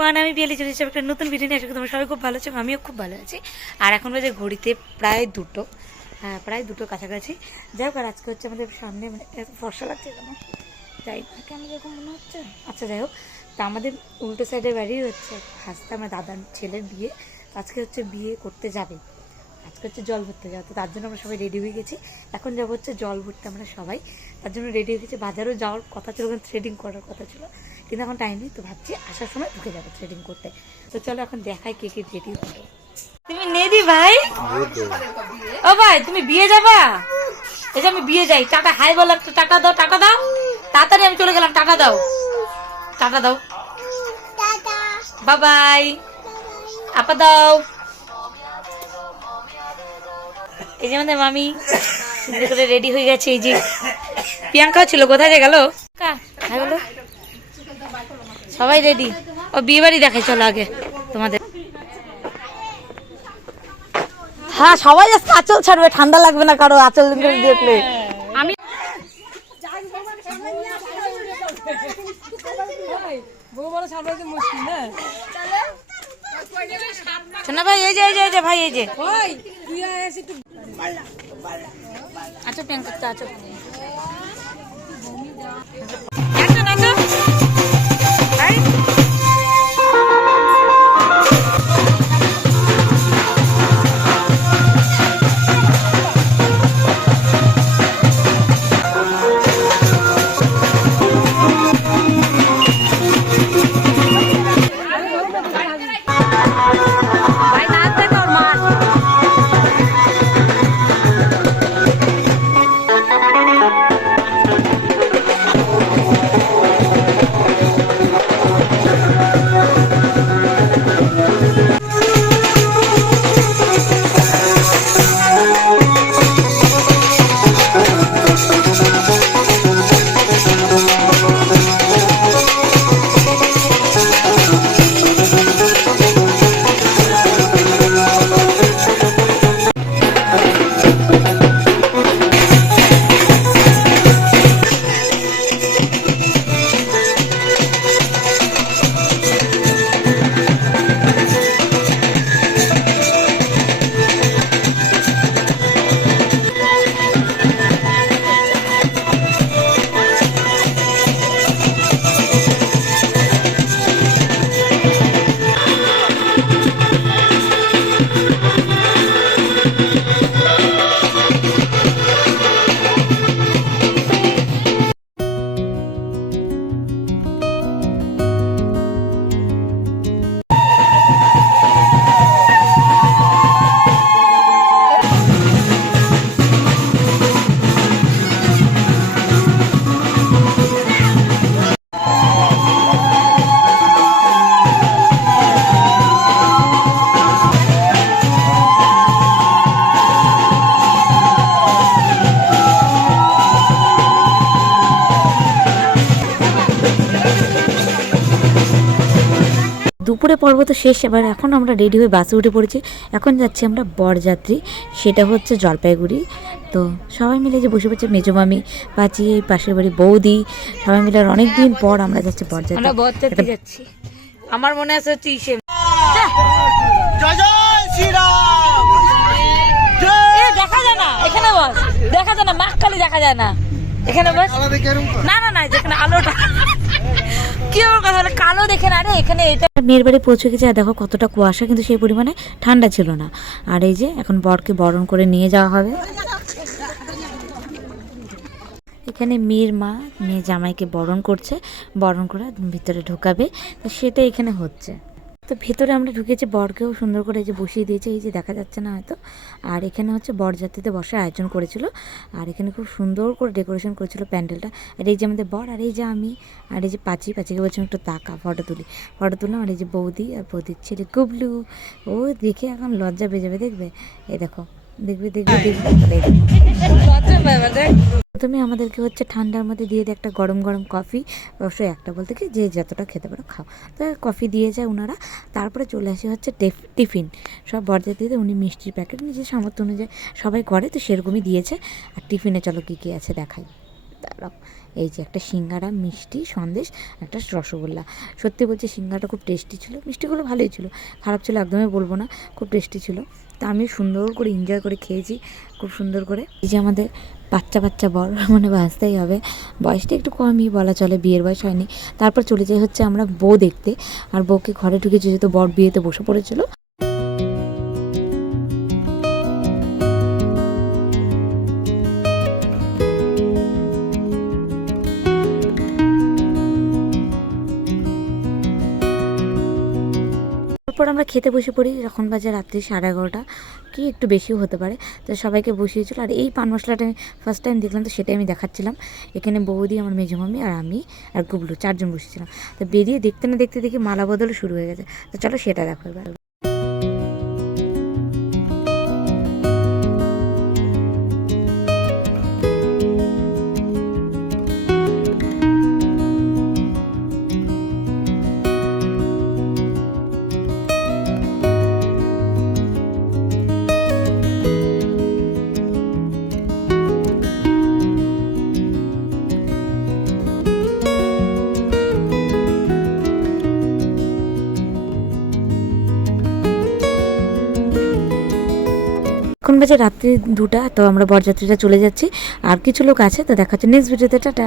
Everyone আমি বিয়ালি চলে এসেছি একটা নতুন ভিডিও নিয়ে আজকে তোমরা সবাই খুব ভালো আছো, আমিও খুব ভালো আছি। আর এখন বাজে ঘড়িতে প্রায় দুটো হ্যাঁ প্রায় দুটো কাছাকাছি। যাই হোক, আর আজকে হচ্ছে আমাদের সামনে মানে এত ফর্সা লাগছে কেন? যাই না কেন এরকম মনে হচ্ছে? আচ্ছা যাই হোক, তা আমাদের উল্টো সাইডের বাড়ি হচ্ছে হাসতে আমার দাদার ছেলের বিয়ে আজকে হচ্ছে বিয়ে করতে যাবে। আজকে হচ্ছে জল ভরতে যাওয়া তো তার জন্য আমরা সবাই রেডি হয়ে গেছি। এখন যাব হচ্ছে জল ভরতে আমরা সবাই। তার জন্য রেডি হয়ে গেছি বাজারেও যাওয়ার কথা ছিল ওখানে থ্রেডিং করার কথা ছিল। কিন্তু এখন টাইম নেই তো ভাবছি আসার সময় ঢুকে যাব থ্রেডিং করতে। তো চলো এখন দেখাই কে কে রেডি হলো। তুমি নেদি ভাই। ও ভাই তুমি বিয়ে যাবা? এই যে আমি বিয়ে যাই টাটা হাই বলো একটা টাটা দাও টাটা দাও। তাড়াতাড়ি আমি চলে গেলাম টাটা দাও। টাটা দাও। বাবাই আপা দাও। এই যে আমাদের মামি সুন্দর করে রেডি হয়ে গেছে এই যে প্রিয়াঙ্কাও ছিল কোথায় যে গেল? হাই সবাই রেডি ও বিয়ে বাড়ি দেখাই চলো আগে তোমাদের। হ্যাঁ সবাই আজকে আঁচল ছাড়বে ঠান্ডা লাগবে না কারও আঁচল দেখলে। আমি শোনা ভাই এই যে এই যে ভাই এই যে। আচ্ছা প্রিয়াঙ্কা তো আচ্ছা। নাচো দুপুরে পর্ব তো শেষ এবার এখন আমরা রেডি হয়ে বাসে উঠে পড়েছি। এখন যাচ্ছি আমরা বরযাত্রী সেটা হচ্ছে জলপাইগুড়ি। তো সবাই মিলে যে বসে পড়ছে মেজো মামি পাচি এই পাশের বাড়ি বৌদি সবাই মিলে অনেক দিন পর আমরা যাচ্ছি বরযাত্রী। আমরা যাচ্ছি। আমার মনে আছে হচ্ছে ইসে জয় জয় শ্রীরাম! দেখা যায় না এখানে বস। দেখা যায় না মাখ খালি দেখা যায় না। এখানে বস। না না না যেখানে আলোটা কি কথা কালো দেখে না এখানে এটা মেয়ের বাড়ি পৌঁছে গেছে, আর দেখো কতটা কুয়াশা, কিন্তু সেই পরিমাণে ঠান্ডা ছিল না। আর এই যে, এখন বরকে বরণ করে নিয়ে যাওয়া হবে। এখানে মেয়ের মা, মেয়ে জামাইকে বরণ করছে। বরণ করে ভিতরে ঢোকাবে। তো সেটা এখানে হচ্ছে। তো ভেতরে আমরা ঢুকেছি, বরকেও সুন্দর করে যে বসিয়ে দিয়েছে, এই যে দেখা যাচ্ছে না হয়তো। আর এখানে হচ্ছে বরযাত্রীতে বসার আয়োজন করেছিল। আর এখানে খুব সুন্দর করে ডেকোরেশন করেছিল প্যান্ডেলটা। আর এই যে আমাদের বর, আর এই যে আমি, আর এই যে পাচি, পাচিকে বলছিলাম একটু তাকা, ফটো তুলি। ফটো তুললাম, আর এই যে বৌদি আর বৌদির ছেলে, গুবলু। ও দেখে এখন লজ্জা পেয়ে যাবে, দেখবে? এই দেখো। দেখবে দেখবে দেখবি প্রথমে আমাদেরকে হচ্ছে ঠান্ডার মধ্যে দিয়ে দেয় একটা গরম গরম কফি অবশ্যই একটা বলতে কি যে যতটা খেতে পারো খাও। তো কফি দিয়ে যায় ওনারা তারপরে চলে আসে হচ্ছে টিফিন। সব বরযাত্রীদের উনি মিষ্টির প্যাকেট নিজের সামর্থ্য অনুযায়ী সবাই করে তো সেরকমই দিয়েছে। আর টিফিনে চলো কী কী আছে দেখাই। দাঁড়াও এই যে একটা সিঙ্গারা, মিষ্টি, সন্দেশ, একটা রসগোল্লা। সত্যি বলছি, সিঙ্গারাটা খুব টেস্টি ছিল। মিষ্টিগুলো ভালোই ছিল। খারাপ ছিল, একদমই বলব না, খুব টেস্টি ছিল। তা আমি সুন্দর করে এনজয় করে খেয়েছি, খুব সুন্দর করে। এই যে আমাদের বাচ্চা বাচ্চা বর মানে বাঁচতেই হবে। বয়সটা একটু কমই বলা চলে, বিয়ের বয়স হয়নি। তারপর চলে যাই হচ্ছে আমরা বউ দেখতে। আর বউকে ঘরে ঢুকেছি যেহেতু বর বিয়েতে বসে পড়েছিল তারপর আমরা খেতে বসে পড়ি যখন বাজে রাত্রি সাড়ে এগারোটা। কি একটু বেশিও হতে পারে। তো সবাইকে বসিয়েছিল, আর এই পান মশলাটা আমি ফার্স্ট টাইম দেখলাম, তো সেটাই আমি দেখাচ্ছিলাম। এখানে বৌদি, আমার মেজমামি আর আমি আর গুবলু, চারজন বসেছিলাম। তো বেরিয়ে দেখতে না দেখতে দেখি মালা বদল শুরু হয়ে গেছে। তো চলো সেটা দেখো এবার। এখন বাজে রাত্রি দুটা, তো আমরা বরযাত্রীরা চলে যাচ্ছি। আর কিছু লোক আছে, তো দেখা হচ্ছে নেক্সট ভিডিওতে টাটা।